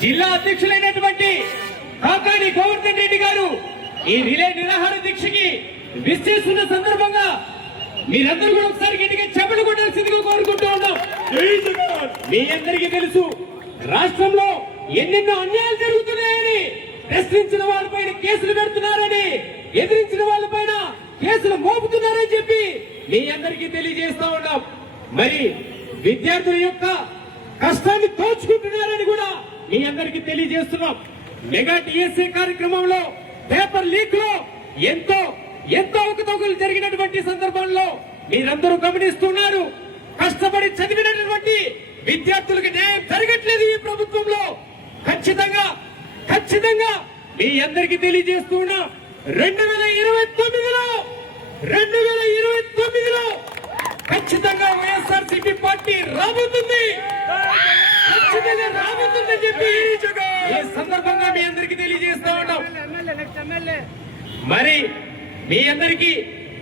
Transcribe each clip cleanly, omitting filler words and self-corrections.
జిల్లా అధ్యక్షులైనటువంటి కాకాని గోవర్ధన్ రెడ్డి గారు ఈ రిలే నిరాహార దీక్షకి విచ్చేస్తున్న సందర్భంగా మీరందరూ కూడా ఒకసారి గట్టిగా చెప్పలు కొట్టాల్సిందిగా కోరుకుంటూ ఉన్నాం. మీ అందరికీ తెలుసు, రాష్ట్రంలో ఎన్నెన్నో అన్యాయాలు జరుగుతున్నాయని, ప్రశ్నించిన వాళ్ళపైన కేసులు పెడుతున్నారని, ఎదిరించిన వాళ్ళపైన కేసులు మోపుతున్నారని చెప్పి మీ అందరికీ తెలియజేస్తా ఉన్నాం. మరి విద్యార్థుల యొక్క కష్టాన్ని దోచుకుంటున్నారని కూడా మీ అందరికీ తెలియజేస్తున్నాం. మెగా టీఎస్సీ కార్యక్రమంలో పేపర్ లీక్ లో ఎంతో అవకతవకలు జరిగినటువంటి సందర్భంలో మీరందరూ గమనిస్తున్నారు. కష్టపడి చదివినటువంటి విద్యార్థులకు న్యాయం జరగట్లేదు ఈ ప్రభుత్వంలో. ఖచ్చితంగా మీ అందరికీ తెలియజేస్తున్నా, 2029లో ఖచ్చితంగా వైఎస్ఆర్సీపీ పార్టీ రాబోతుంది, ఖచ్చితంగా రాబోతుందని చెప్పి ఈ సందర్భంగా మీ అందరికీ తెలియజేస్తా ఉన్నాం. మరి మీ అందరికీ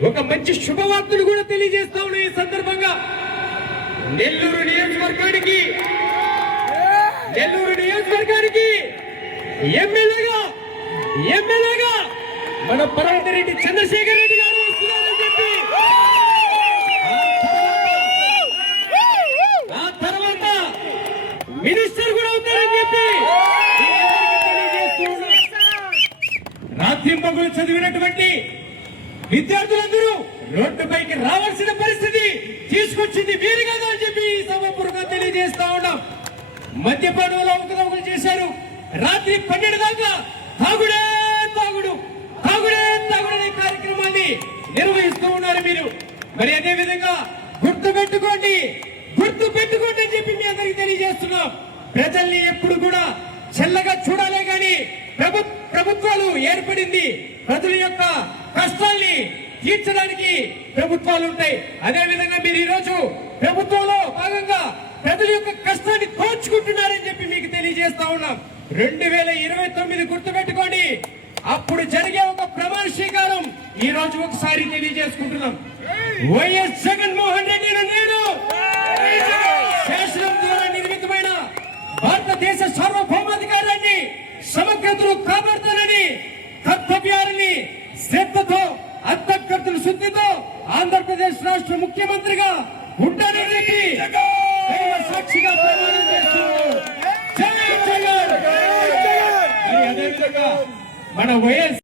ఒక మంచి శుభవార్తలు కూడా తెలియజేస్తా ఉన్నాం. ఈ సందర్భంగా నెల్లూరు నియోజకవర్గానికి ఎమ్మెల్యేగా మన పర్వత రెడ్డి చంద్రశేఖర్ రెడ్డి గారు వస్తున్నారని చెప్పి, ఆ తర్వాత మినిస్టర్ కూడా అవుతారని చెప్పి రాత్రింపగులు చదివినటువంటి విద్యార్థులందరూ రోడ్డుపైకి రావాల్సిన పరిస్థితి తీసుకొచ్చింది వీరు కదా అని చెప్పి సభాపూర్వకంగా తెలియజేస్తా ఉన్నాం. మద్యపానంలో అవకతవకలు చేశారు. రాత్రి 12 దాకా తాగుడే అనే కార్యక్రమాన్ని నిర్వహిస్తూ ఉన్నారు మీరు. మరి అదే విధంగా గుర్తు పెట్టుకోండి అని చెప్పి మీ అందరికి తెలియజేస్తున్నాం. ప్రజల్ని ఎప్పుడు కూడా చల్లగా చూడాలే గాని ప్రభుత్వాలు ఏర్పడింది ప్రజల యొక్క కష్టాల్ని తీర్చడానికి ప్రభుత్వాలు ఉంటాయి. అదే విధంగా మీరు ఈ రోజు ప్రభుత్వంలో భాగంగా ప్రజల యొక్క కష్టాన్ని కోర్చుకుంటున్నారని చెప్పి మీకు తెలియజేస్తా ఉన్నాం. 2029 గుర్తుపెట్టుకోండి. అప్పుడు జరిగే ఒక ప్రమాణ స్వీకారం ఈ రోజు ఒకసారి తెలియజేసుకుంటున్నాం. వైఎస్ జగన్మోహన్ రెడ్డి నేను శాసనం ద్వారా నిర్మితమైన భారతదేశ సార్వభౌమాధికారాన్ని సమగ్రతను కాపాడుతానని కర్తవ్యాలని శ్రద్ధతో అంతఃకర్తల శుద్ధితో ఆంధ్రప్రదేశ్ రాష్ట్ర ముఖ్యమంత్రిగా ఉంటానని సాక్షిగా ప్రమాణం చేస్తున్నాను. జై జగన్. అదేవిధంగా మన వైఎస్